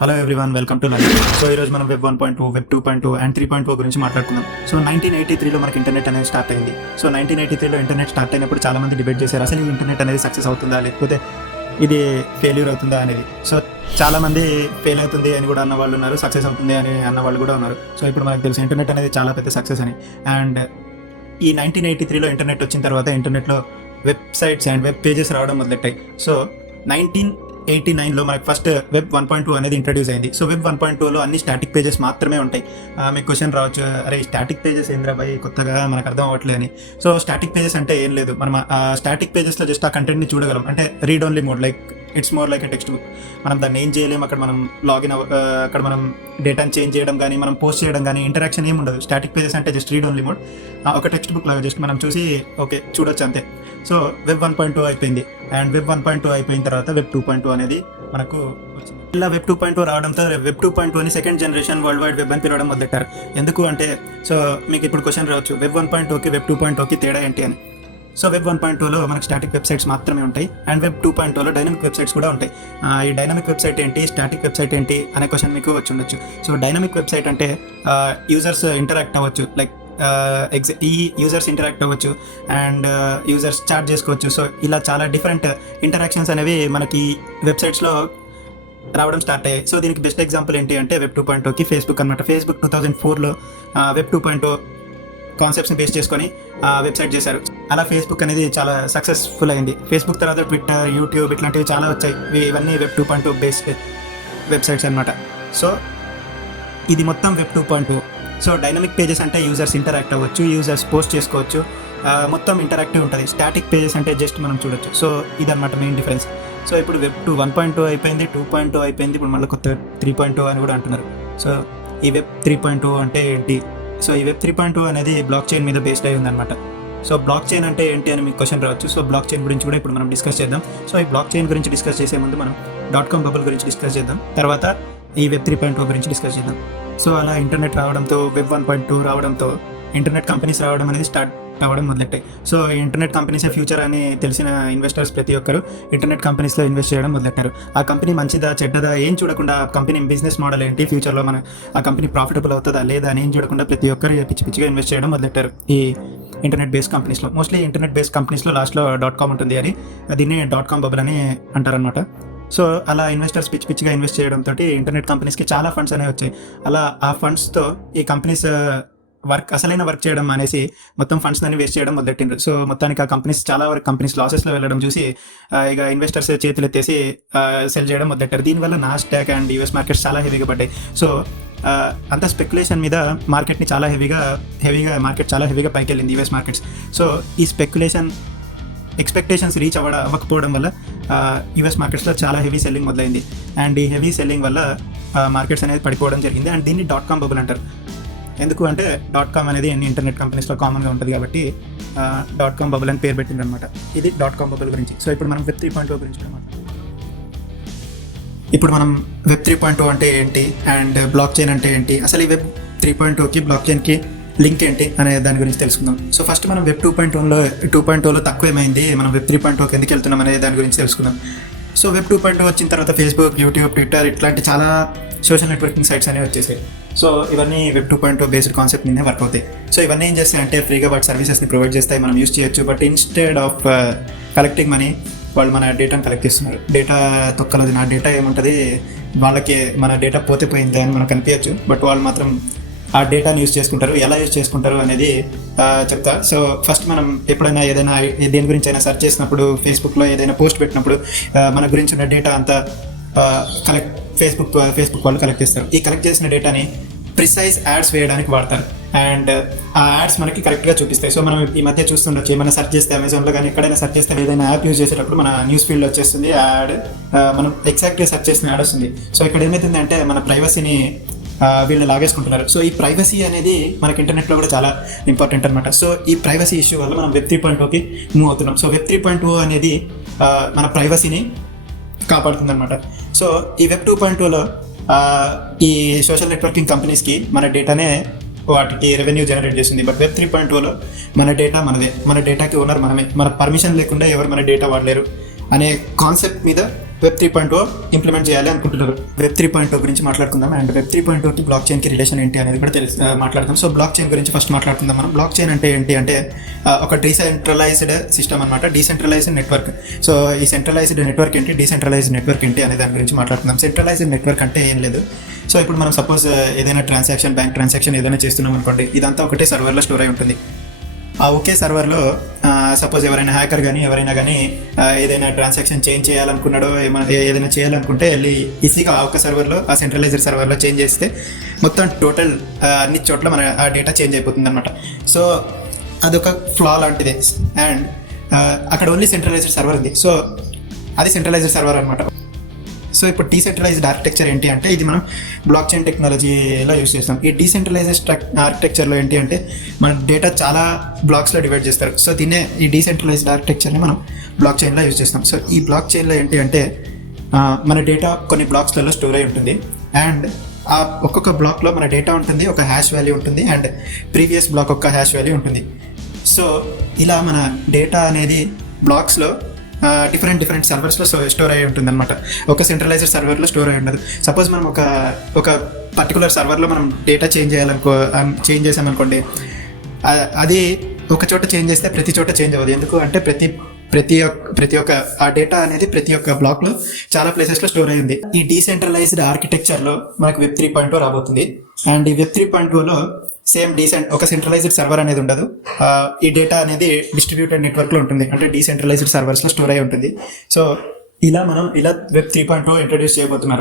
Hello everyone, welcome to Learnit. So ఈరోజు మనం web 1.2, web 2.2 and 3.0 గురించి మాట్లాడుకుందాం. సో 1983లో మనకి ఇంటర్నెట్ అనేది స్టార్ట్ అయింది. సో 1983లో ఇంటర్నెట్ స్టార్ట్ అయినప్పుడు చాలా మంది డిబేట్ చేశారు, అసలు ఈ ఇంటర్నెట్ అనేది సక్సెస్ అవుతుందా లేకపోతే ఇది ఫెయిల్యూర్ అవుతుందా అనేది. సో చాలా మంది ఫెయిల్ అవుతుంది అని కూడా అన్న వాళ్ళు ఉన్నారు, సక్సెస్ అవుతుంది అని అన్న వాళ్ళు కూడా ఉన్నారు. సో ఇప్పుడు మనకు తెలుసు ఇంటర్నెట్ అనేది చాలా పెద్ద సక్సెస్ అని. అండ్ ఈ 1983లో ఇంటర్నెట్ వచ్చిన తర్వాత ఇంటర్నెట్లో వెబ్సైట్స్ అండ్ వెబ్ పేజెస్ రావడం మొదలెట్టాయి. సో 1989లో మనకు ఫస్ట్ వెబ్ 1.2 అనేది ఇంట్రడ్యూస్ అయింది. సో వెబ్ 1.2లో అన్ని స్టాటిక్ పేజెస్ మాత్రమే ఉంటాయి. మీకు క్వశ్చన్ రావచ్చు, అరే స్టాటిక్ పేజెస్ ఏంద్రా భయ్, కొత్తగా మనకు అర్థం అవ్వట్లేదు అని. సో స్టాటిక్ పేజెస్ అంటే ఏం లేదు, మనం స్టాటిక్ పేజెస్లో జస్ట్ ఆ కంటెంట్ని చూడగలం. అంటే read only mode, like it's more like a text book. మనం దాన్ని ఏం చేయలేము, అక్కడ మనం లాగిన్ అక్కడ మనం డేటాని చేంజ్ చేయడం కానీ మనం పోస్ట్ చేయడం కానీ ఇంటరాక్షన్ ఏమి ఉండదు. స్టాటిక్ పేజెస్ అంటే జస్ట్ రీడ్ ఓన్లీ మోడ్, ఒక టెక్స్ట్ బుక్ లాగా జస్ట్ మనం చూసి ఓకే చూడొచ్చు అంతే. సో వెబ్ 1.2 అయిపోయింది. అండ్ వెబ్ 1.2 అయిపోయిన తర్వాత వెబ్ 2.2 అనేది మనకు వచ్చింది. ఇలా వెబ్ 2.2 రావడంతో వెబ్ 2.2 అని second generation world wide web అని పిలవడం మొదలెట్టారు. ఎందుకు అంటే, సో మీకు ఇప్పుడు క్వశ్చన్ రావచ్చు, వెబ్ 1.2కి వెబ్ 2.2కి తేడా ఏంటి అని. సో వెబ్ 1.2లో మనకి స్టాటిక్ వెబ్సైట్స్ మాత్రమే ఉంటాయి, అండ్ వెబ్ 2.2లో డైనమిక్ వెబ్సైట్స్ కూడా ఉంటాయి. ఈ డైనమిక్ వెబ్సైట్ ఏంటి, స్టాటిక్ వెబ్సైట్ ఏంటి అనే క్వశ్చన్ మీకు వచ్చి ఉండొచ్చు. సో డైనమిక్ వెబ్సైట్ అంటే యూజర్స్ ఇంటరాక్ట్ అవ్వచ్చు, లైక్ ఈ యూజర్స్ ఇంటరాక్ట్ అవ్వచ్చు అండ్ యూజర్స్ చాట్ చేసుకోవచ్చు. సో ఇలా చాలా డిఫరెంట్ ఇంటరాక్షన్స్ అనేవి మనకి వెబ్సైట్స్లో రావడం స్టార్ట్ అయ్యాయి. సో దీనికి బెస్ట్ ఎగ్జాంపుల్ ఏంటి అంటే వెబ్ 2.2కి ఫేస్బుక్ అనమాట. ఫేస్బుక్ 2004లో వెబ్ 2.2 కాన్సెప్ట్స్ని బేస్ చేసుకొని వెబ్సైట్ చేశారు. అలా ఫేస్బుక్ అనేది చాలా సక్సెస్ఫుల్ అయింది. ఫేస్బుక్ తర్వాత ట్విట్టర్, యూట్యూబ్ ఇట్లాంటివి చాలా వచ్చాయి. ఇవన్నీ వెబ్ 2.2 బేస్డ్ వెబ్సైట్స్ అనమాట. సో ఇది మొత్తం వెబ్ 2.2. సో డైనమిక్ పేజెస్ అంటే యూజర్స్ ఇంటరాక్ట్ అవ్వచ్చు, యూజర్స్ పోస్ట్ చేసుకోవచ్చు, మొత్తం ఇంటరాక్టివ్ ఉంటుంది. స్టాటిక్ పేజెస్ అంటే జస్ట్ మనం చూడొచ్చు. సో ఇదన్నమాట మెయిన్ డిఫరెన్స్. సో ఇప్పుడు వెబ్ 1.2 అయిపోయింది, 2.2 అయిపోయింది, ఇప్పుడు మళ్ళీ కొత్త 3.2 అని కూడా అంటున్నారు. సో ఈ వెబ్ 3.2 అంటే ఏంటి? సో ఈ వెబ్ 3.2 అనేది బ్లాక్ చైన్ మీద బేస్డ్ అయి ఉందన్నమాట. సో బ్లాక్ చైన్ అంటే ఏంటి అని మీకు క్వశ్చన్ రావచ్చు. సో బ్లాక్ చైన్ గురించి కూడా ఇప్పుడు మనం డిస్కస్ చేద్దాం. సో ఈ బ్లాక్ చైన్ గురించి డిస్కస్ చేసే ముందు మనం .com బబుల్ గురించి డిస్కస్ చేద్దాం, తర్వాత ఈ వెబ్ 3.2 గురించి డిస్కస్ చేద్దాం. సో అలా ఇంటర్నెట్ రావడంతో, వెబ్ 1.2 రావడంతో ఇంటర్నెట్ కంపెనీస్ రావడం అనేది స్టార్ట్ అవ్వడం మొదలెట్టాయి. సో ఇంటర్నెట్ కంపెనీసే ఫ్యూచర్ అని తెలిసిన ఇన్వెస్టర్స్ ప్రతి ఒక్కరు ఇంటర్నెట్ కంపెనీస్లో ఇన్వెస్ట్ చేయడం మొదలెట్టారు. ఆ కంపెనీ మంచిదా చెడ్డదా ఏం చూడకుండా, ఆ కంపెనీ బిజినెస్ మోడల్ ఏంటి, ఫ్యూచర్లో మన ఆ కంపెనీ ప్రాఫిటబుల్ అవుతుందా లేదా అని ఏం చూడకుండా ప్రతి ఒక్కరు పిచ్చి పిచ్చిగా ఇన్వెస్ట్ చేయడం మొదలెట్టారు ఈ ఇంటర్నెట్ బేస్డ్ కంపెనీస్లో. మోస్ట్లీ ఇంటర్నెట్ బేస్డ్ కంపెనీస్లో లాస్ట్లో .com ఉంటుంది అని దీన్ని .com బబుల్ అని అంటారనమాట. సో అలా ఇన్వెస్టర్స్ పిచ్చి పిచ్చిగా ఇన్వెస్ట్ చేయడంతో ఇంటర్నెట్ కంపెనీస్కి చాలా ఫండ్స్ అనేవి వచ్చాయి. అలా ఆ ఫండ్స్తో ఈ కంపెనీస్ అసలైన వర్క్ చేయడం అనేసి మొత్తం ఫండ్స్ అన్ని వేస్ట్ చేయడం మొదలెట్టిండ్రు. సో మొత్తానికి ఆ కంపెనీస్ చాలా వరకు కంపెనీస్ లాసెస్లో వెళ్ళడం చూసి ఇక ఇన్వెస్టర్స్ చేతులు ఎత్తేసి సెల్ చేయడం మొదలెట్టారు. దీనివల్ల నాస్డాక్ అండ్ యూఎస్ మార్కెట్స్ చాలా హెవీగా పడ్డాయి. సో అంత స్పెక్యులేషన్ మీద మార్కెట్ని చాలా మార్కెట్ చాలా హెవీగా పైకి వెళ్ళింది, యూఎస్ మార్కెట్స్. సో ఈ స్పెక్యులేషన్ ఎక్స్పెక్టేషన్స్ రీచ్ అవ్వకపోవడం వల్ల యూఎస్ మార్కెట్స్లో చాలా హెవీ సెల్లింగ్ మొదలైంది. అండ్ ఈ హెవీ సెల్లింగ్ వల్ల మార్కెట్స్ అనేది పడిపోవడం జరిగింది. అండ్ దీన్ని .com బబుల్ అంటారు. ఎందుకు అంటే .com అనేది అన్ని ఇంటర్నెట్ కంపెనీస్లో కామన్గా ఉంటుంది కాబట్టి .com బబుల్ అని పేరు పెట్టింది అనమాట. ఇది .com బబుల్ గురించి. సో ఇప్పుడు మనం వెబ్ 3.2 గురించి మాట్లాడుతాం. ఇప్పుడు మనం వెబ్ 3.2 అంటే ఏంటి అండ్ బ్లాక్ చైన్ అంటే ఏంటి, అసలు ఈ వెబ్ 3.2కి బ్లాక్ చైన్కి లింక్ ఏంటి అనే దాని గురించి తెలుసుకుందాం. సో ఫస్ట్ మనం వెబ్ 2.2లో తక్కువ ఏమైంది, మనం వెబ్ 3.2కి ఎందుకు వెళ్తున్నాం అనే దాని గురించి తెలుసుకుందాం. సో వెబ్ 2.2 వచ్చిన తర్వాత ఫేస్బుక్, యూట్యూబ్, ట్విట్టర్ ఇట్లాంటి చాలా సోషల్ నెట్వర్కింగ్ సైట్స్ అనేవి వచ్చేసాయి. సో ఇవన్నీ వెబ్ 2.2 బేస్డ్ కాన్సెప్ట్ మీదే వర్క్ అవుతాయి. సో ఇవన్నీ ఏం చేస్తాయంటే ఫ్రీగా వాటి సర్వీసెస్ని ప్రొవైడ్ చేస్తాయి, మనం యూస్ చేయొచ్చు. But instead of collecting money, వాళ్ళు మన డేటాను కలెక్ట్ చేస్తున్నారు. డేటా తొక్కలది, నా డేటా ఏముంటుంది, వాళ్ళకి మన డేటా పోతే పోయింది అని మనకు అనిపించచ్చు, బట్ వాళ్ళు మాత్రం ఆ డేటాని యూస్ చేసుకుంటారు. ఎలా యూస్ చేసుకుంటారు అనేది చెప్తా. సో ఫస్ట్ మనం ఎప్పుడైనా ఏదైనా దేని గురించి అయినా సెర్చ్ చేసినప్పుడు, ఫేస్బుక్లో ఏదైనా పోస్ట్ పెట్టినప్పుడు మన గురించి ఉన్న డేటా అంతా ఫేస్బుక్ వాళ్ళు కలెక్ట్ చేస్తారు. ఈ కలెక్ట్ చేసిన డేటాని ప్రిసైజ్ యాడ్స్ వేయడానికి వాడతారు. అండ్ ఆ యాడ్స్ మనకి కరెక్ట్గా చూపిస్తాయి. సో మనం ఈ మధ్య చూస్తుండొచ్చు, ఏమైనా సెర్చ్ చేస్తే అమెజాన్లో కానీ ఎక్కడైనా సెర్చ్ చేస్తే, ఏదైనా యాప్ యూజ్ చేసేటప్పుడు మన న్యూస్ ఫీల్డ్లో వచ్చేస్తుంది యాడ్, మనం ఎగ్జాక్ట్గా సెర్చ్ చేసిన యాడ్ వస్తుంది. సో ఇక్కడ ఏమవుతుందంటే మన ప్రైవసీని వీళ్ళు లాగేసుకుంటున్నారు. సో ఈ ప్రైవసీ అనేది మనకి ఇంటర్నెట్లో కూడా చాలా ఇంపార్టెంట్ అనమాట. సో ఈ ప్రైవసీ ఇష్యూ వల్ల మనం వెబ్ 3.2కి మూవ్ అవుతున్నాం. సో వెబ్ 3.2 అనేది మన ప్రైవసీని కాపాడుతుంది అనమాట. సో ఈ వెబ్ 2.2లో ఈ సోషల్ నెట్వర్కింగ్ కంపెనీస్కి మన డేటానే వాటికి రెవెన్యూ జనరేట్ చేస్తుంది. బట్ వెబ్ 3.2లో మన డేటా మనదే, మన డేటాకి ఓనర్ మనమే, మన పర్మిషన్ లేకుండా ఎవరు మన డేటా వాడలేరు అనే కాన్సెప్ట్ మీద వెబ్ 3.0 ఇంప్లిమెంట్ చేయాలి అనుకుంటున్నారు. వెబ్ 3.0 గురించి మాట్లాడుకుందాం. అండ్ వెబ్ 3.0కి బ్లాక్ చైన్కి రిలేషన్ ఏంటి అనేది కూడా మాట్లాడదాం. సో బ్లాక్ చైన్ గురించి ఫస్ట్ మాట్లాడుకుందాం మనం. బ్లాక్ చైన్ అంటే ఏంటి అంటే ఒక డీసెంట్రలైజ్డ్ సిస్టమ్ అనమాట, డీసెంట్రలైజ్డ్ నెట్వర్క్. సో ఈ సెంట్రలైజ్డ్ నెట్వర్క్ ఏంటి, డీసెంట్రలైజ్డ్ నెట్వర్క్ ఏంటి అనే దాని గురించి మాట్లాడుకుందాం. సెంట్రలైజ్డ్ నెట్వర్క్ అంటే ఏం లేదు. సో ఇప్పుడు మనం సపోజ్ ఏదైనా ట్రాన్సాక్షన్, బ్యాంక్ ట్రాన్సాక్షన్ ఏదైనా చేస్తున్నాం అనుకోండి, ఇదంతా ఒకటే సర్వర్లో స్టోర్ అయి ఉంటుంది. ఆ ఒకే సర్వర్లో సపోజ్ ఎవరైనా హ్యాకర్ కానీ ఎవరైనా కానీ ఏదైనా ట్రాన్సాక్షన్ చేంజ్ చేయాలనుకున్నాడో ఏదైనా చేయాలనుకుంటే వెళ్ళి ఈజీగా ఆ ఒక్క సర్వర్లో, ఆ సెంట్రలైజ్డ్ సర్వర్లో చేంజ్ చేస్తే మొత్తం టోటల్ అన్ని చోట్ల మన ఆ డేటా చేంజ్ అయిపోతుంది అనమాట. సో అదొక ఫ్లా లాంటిదే. అండ్ అక్కడ ఓన్లీ సెంట్రలైజ్డ్ సర్వర్ ఉంది. సో అది సెంట్రలైజ్డ్ సర్వర్ అనమాట. సో ఇప్పుడు డీసెంట్రలైజ్డ్ ఆర్కిటెక్చర్ ఏంటి అంటే ఇది మనం బ్లాక్ చైన్ టెక్నాలజీలో యూస్ చేస్తాం. ఈ డీసెంట్రలైజ్డ్ ఆర్కిటెక్చర్లో ఏంటి అంటే మన డేటా చాలా బ్లాక్స్లో డివైడ్ చేస్తారు. సో దీన్నే ఈ డీసెంట్రలైజ్డ్ ఆర్కిటెక్చర్ని మనం బ్లాక్ చైన్లో యూస్ చేస్తాం. సో ఈ బ్లాక్ చైన్లో ఏంటి అంటే మన డేటా కొన్ని బ్లాక్స్లలో స్టోర్ అయి ఉంటుంది. అండ్ ఆ ఒక్కొక్క బ్లాక్లో మన డేటా ఉంటుంది, ఒక హ్యాష్ వాల్యూ ఉంటుంది, అండ్ ప్రీవియస్ బ్లాక్ ఒక హ్యాష్ వాల్యూ ఉంటుంది. సో ఇలా మన డేటా అనేది బ్లాక్స్లో డిఫరెంట్ సర్వర్స్లో స్టోర్ అయి ఉంటుంది అనమాట. ఒక సెంట్రలైజ్డ్ సర్వర్లో స్టోర్ అయి ఉండదు. సపోజ్ మనం ఒక పర్టికులర్ సర్వర్లో మనం డేటా చేంజ్ చేసామనుకోండి, అది ఒక చోట చేంజ్ చేస్తే ప్రతి చోట చేంజ్ అవ్వదు. ఎందుకు అంటే ప్రతి ఒక్క ఆ డేటా అనేది ప్రతి ఒక్క బ్లాక్లో చాలా ప్లేసెస్లో స్టోర్ అయింది. ఈ డీసెంట్రలైజ్డ్ ఆర్కిటెక్చర్లో మనకు వెబ్ 3.0 రాబోతుంది. అండ్ ఈ వెబ్ 3.0లో సేమ్ ఒక సెంట్రలైజ్డ్ సర్వర్ అనేది ఉండదు. ఈ డేటా అనేది డిస్ట్రిబ్యూటెడ్ నెట్వర్క్లో ఉంటుంది, అంటే డీసెంట్రలైజ్డ్ సర్వర్స్లో స్టోర్ అయి ఉంటుంది. సో ఇలా వెబ్ 3.0 ఇంట్రడ్యూస్ చేయబోతున్నారు.